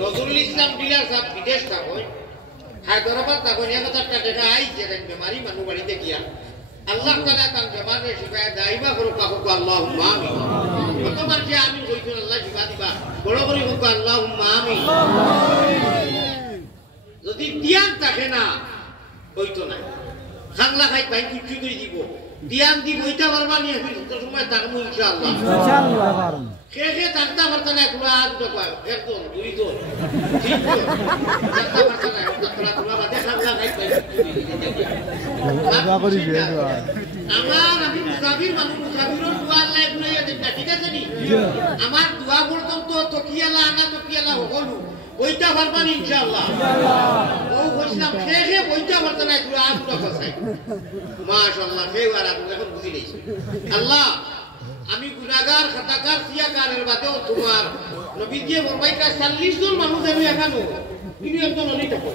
Nazrul Islam dealer সাহেব বিদেশ থাকো হায়দ্রাবাদ থাকো 1000 টাকা আইছে বেমারি মানুষ বাড়িতে গিয়া আল্লাহ তাআলা তার বেমারে শিফা দাইবা করো কাকু আল্লাহুম্মা আমিন কত মানুষ আমি কইছেন আল্লাহ শিফা দিবা বড় করে কাকু আল্লাহুম্মা আমিন যদি তিয়ান থাকে না হইতো না খাংলা খাই পাই কিছু করে দিব তিয়ান দি বইটা পারবা নি আমি তো সময় থাকবো ইনশাআল্লাহ ইনশাআল্লাহ পারুম কে কে থাকতা পারতা না পুরো আজ তো কয় একদম দুই তো ঠিক তো থাকতা পারতা না তোরা বাদে খাংলা খাই পাই দোয়া করি আমার আমি মুসাফির মানুষ মুসাফিরর দোয়া আল্লাহ বুঝাইয়া দেন ঠিক আছে নি আমার দোয়া পর্যন্ত তকিয়ালা আনা তকিয়ালা হলো ওইটা পারবানি ইনশাআল্লাহ ও কইছিলাম কে কে ওইটা পারতা না পুরো আজ তো কসাই মাশাআল্লাহ কে আর আপনি এখন বুঝি নিয়েছেন আল্লাহ আমি গুনাহগার খাতাকার সিয়াকারের বাদেও তোমার নবীজি ফরমাইতা 40 জন মানুষ আমি এখানো কিন্তু একজন অলি থাকো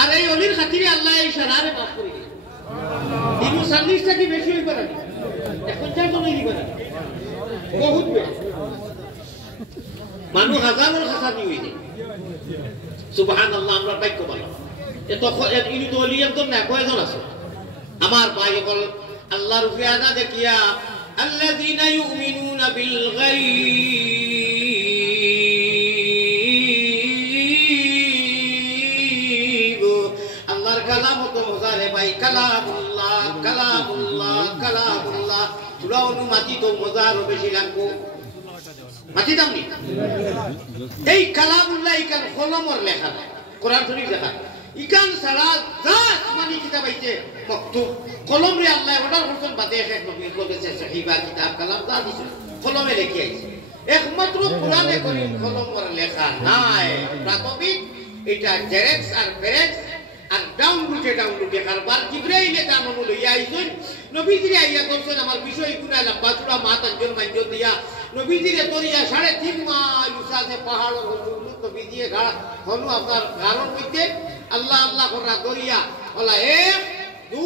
আর এই অলির খাতিরে আল্লাহ এই সারারে মাফ করে দিল কিন্তু 40 টা কি বেশি হই পারে না এখন যা মনে হই পারে বহুত বেশি মানুষ হাজারের খাসানি হই যায় সুবহানাল্লাহ আমরা বাক্য বলা এত ইনি তো অলি একজন না কয়জন আছে আমার ভাই বল আল্লাহর উপরে আদা দেখিয়া আল্লাযীনা ইউমিনুনা বিল গায়ব আল্লাহর কালাম তো মজারে ভাই কালামুল্লাহ কালামুল্লাহ কালামুল্লাহ তুরা অনুমতি তো মজার বেশি লাগবো মাটি দামনি এই কালামুল্লাহ ইকান কলমর লেখা কোরআন শরীফ লেখা ইকান সারা যা আসমানি কিতাব আইছে মাকতুব কলম রে আল্লাহ অর্ডার করছেন বাদে এক নবীর কলেছে সহিবা কিতাব কালাম যা দিছে কলমে লিখে আইছে একমাত্র কোরআনে করিম কলমর লেখা নাই প্রাথমিক এটা জেরেক্স আর ফেরেক্স আর ডাউনলোডে কারবার জিবরাইলে জানানো লইয়া আইছেন নবীজিরে আইয়া করছেন আমার বিষয় গুনা লম্বা চূড়া মাতাঞ্জল মাঞ্জল দিয়া নবীজিরে তরিয়া 3.5 মাইল উসাতে পাহাড়ের হুজুর নবীজিরে ঘাড় হনু আপনার গারণ হইতে আল্লাহ আল্লাহ করা দরিয়া বলা 1 2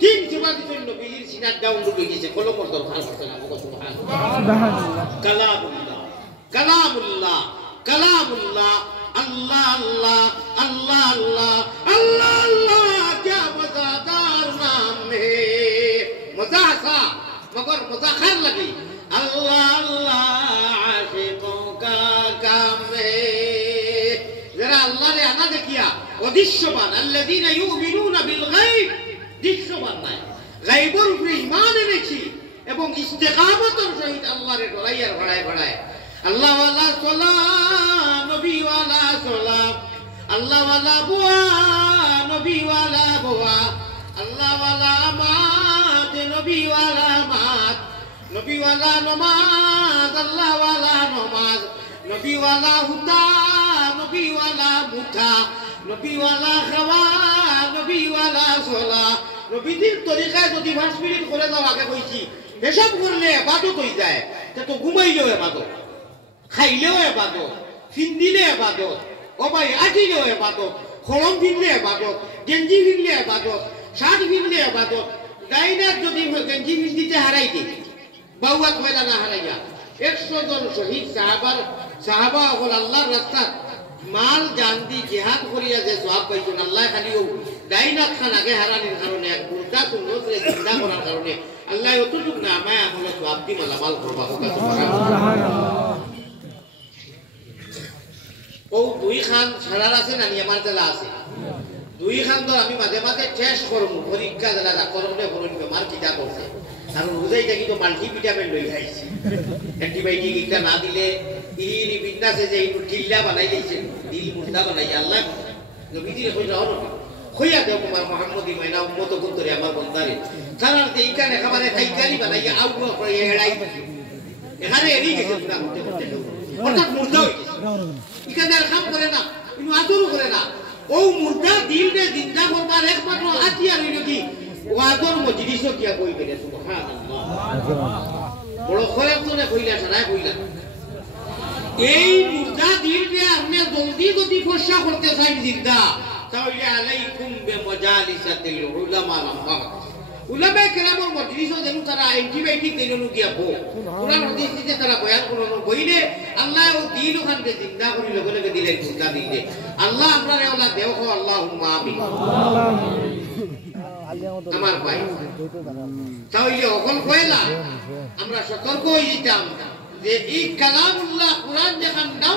3 সেবা দিছেন নবীজির সিনার ডাউনলোড হয়ে গেছে কলমর দরকার করতে না সুবহানাল্লাহ কালামুল্লাহ কালামুল্লাহ কালামুল্লাহ আল্লাহ আল্লাহ আল্লাহ আল্লাহ আল্লাহ আল্লাহ क्या मज़ेदार नाम है मज़ा सा मगर मज़ा खैर लगी अल्लाह अल्लाह आशिकों का काम है जरा अल्लाह ने आना देखिया অদৃশ্যবান আল্লাযীনা ইউমিনুনা বিল গায়ব দৃশ্যবান নাই গায়বের উপরে ঈমান এনেছি এবং ইস্তেকামতের সহিত আল্লাহর ডরাইয়ার ভাড়ায় ভাড়ায় আল্লাহ ওয়ালা সালাম নবী ওয়ালা সালাম আল্লাহ ওয়ালা বুয়া নবী ওয়ালা বুয়া আল্লাহ ওয়ালা মাত নবী ওয়ালা মাত নবী ওয়ালা নামাজ আল্লাহ ওয়ালা নামাজ নবী ওয়ালা হুদা নবী ওয়ালা মুখা নবী ওয়ালা খাওয়া নবী ওয়ালা সোলা নবীজির তরিকায় যদি 5 মিনিট করে দাও আগে কইছি এসব করলে ইবাদত হই যায় তো ঘুমাইলেও ইবাদত খাইলেও ইবাদত ফিন্দিলে ইবাদত ও ভাই আজিলেও ইবাদত খলম ফিনলে ইবাদত গেঞ্জি ফিনলে ইবাদত শার্ট ফিনলে ইবাদত গাইনার যদি গেঞ্জি ফিনদিতে হারাই দেয় বাউয়া কয়লা না হারাইয়া 100 জন শহীদ সাহাবা হল আল্লাহর রাস্তা মাল জান দি জিহাদ করিয়া যে সওয়াব পাইছেন আল্লাহ খালিও ডাইনাত খান আগে হারানির কারণে এক গুরদা সুন্নতরে জিন্দা করার কারণে আল্লাহ অতটুক না আমায় আমলে সওয়াব দি মালামাল করবা সুবহানাল্লাহ ও দুই খান ছাড়ার আছে না আমার জেলা আছে দুই খান তো আমি মাঝে মাঝে টেস্ট করব পরীক্ষা জেলা করলে করুন বেমার কিটা করছে কারণ রোজাই থাকি তো মাল্টিভিটামিন লই আইছি অ্যান্টিবায়োটিক এটা না দিলে ইরি বিন্দাসে যে একটু ঢিল্লা বানাই দিয়েছে দিল মুর্দা বানাই আল্লাহ নবীজিরে কই যাও না কইয়া দেও তোমার মুহাম্মদি মাইনা উম্মত কুন্তরে আমার বন্দারে সারার তে ইকানে খাবারে খাইকারি বানাইয়া আউট করে এড়াই এখানে এড়ি গেছে পুরা করতে করতে অর্থাৎ মুর্দা হই গেছে ইকানে আর কাম করে না ইনু আদরও করে না ও মুর্দা দিলরে জিন্দা করবার একমাত্র হাতিয়ার হইল কি ওয়াদর মজলিসও কিয়া কইবে সুবহানাল্লাহ বড় খরাব তো না কইলা সারা কইলা এই মুর্দা দিলরে আপনি জলদি গতি ফসা করতে চাই জিন্দা তাহলে আলাইকুম বিমাজালিসাতিল উলামা রাহমাত উলামায়ে কেরামের মজলিসও যেন তারা অ্যান্টিবায়োটিক দেন গিয়া বো কুরআন হাদিস দিতে তারা বয়ান করন বইলে আল্লাহ ও দিন ওখানে জিন্দা করি লগে লগে দিলেন চিন্তা দিলে আল্লাহ আমরারে ওলা দেও কো আল্লাহুম্মা আমিন আমার ভাই তাহলে অকল কইলা আমরা সতর্ক হইতাম যে এই কালামুল্লাহ কুরআন যখন নাম